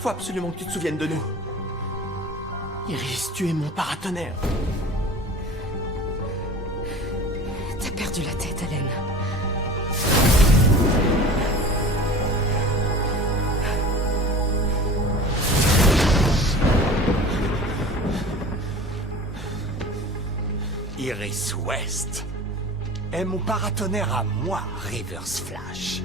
Faut absolument que tu te souviennes de nous. Iris, tu es mon paratonnerre. T'as perdu la tête, Hélène. Iris West est mon paratonnerre à moi, Reverse Flash.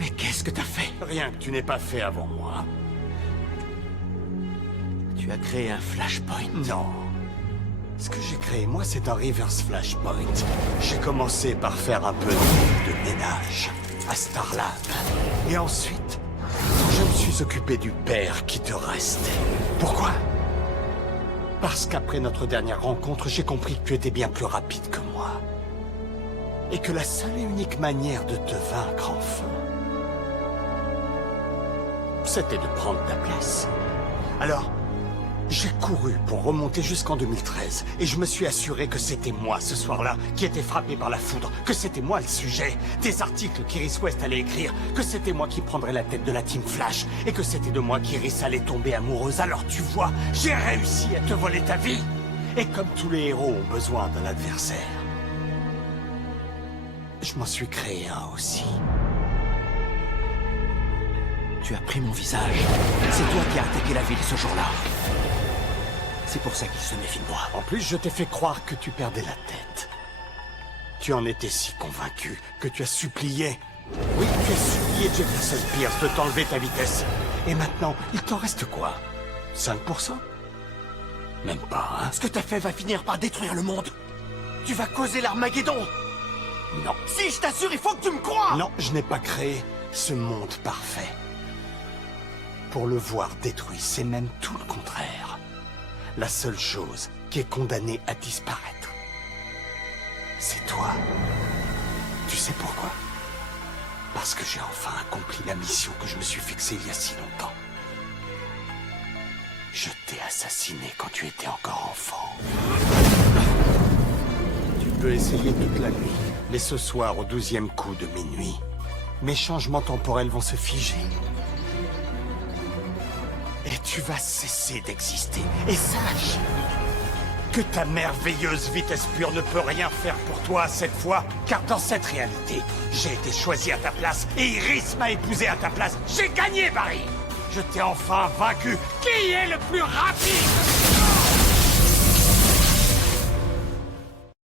Mais qu'est-ce que t'as fait? Rien que tu n'aies pas fait avant moi. Tu as créé un flashpoint. Non. Ce que j'ai créé, moi, c'est un Reverse Flashpoint. J'ai commencé par faire un peu de ménage à Starlab. Et ensuite, je me suis occupé du père qui te restait. Pourquoi? Parce qu'après notre dernière rencontre, j'ai compris que tu étais bien plus rapide que moi. Et que la seule et unique manière de te vaincre enfin, c'était de prendre ta place. Alors, j'ai couru pour remonter jusqu'en 2013 et je me suis assuré que c'était moi ce soir-là qui était frappé par la foudre, que c'était moi le sujet des articles qu'Iris West allait écrire, que c'était moi qui prendrais la tête de la Team Flash et que c'était de moi qu'Iris allait tomber amoureuse. Alors tu vois, j'ai réussi à te voler ta vie. Et comme tous les héros ont besoin d'un adversaire, je m'en suis créé un aussi. Tu as pris mon visage. C'est toi qui as attaqué la ville ce jour-là. C'est pour ça qu'il se méfie de moi. En plus, je t'ai fait croire que tu perdais la tête. Tu en étais si convaincu que tu as supplié. Oui, tu as supplié Jefferson Pierce de t'enlever ta vitesse. Et maintenant, il t'en reste quoi? 5%? Même pas, hein? Ce que t'as fait va finir par détruire le monde. Tu vas causer l'Armageddon. Non. Si, je t'assure, il faut que tu me crois. Non, je n'ai pas créé ce monde parfait. Pour le voir détruit, c'est même tout le contraire. La seule chose qui est condamnée à disparaître, c'est toi. Tu sais pourquoi? Parce que j'ai enfin accompli la mission que je me suis fixée il y a si longtemps. Je t'ai assassiné quand tu étais encore enfant. Tu peux essayer toute la nuit, mais ce soir, au 12e coup de minuit, mes changements temporels vont se figer. Et tu vas cesser d'exister. Et sache que ta merveilleuse vitesse pure ne peut rien faire pour toi cette fois, car dans cette réalité, j'ai été choisi à ta place et Iris m'a épousé à ta place. J'ai gagné, Barry! Je t'ai enfin vaincu. Qui est le plus rapide?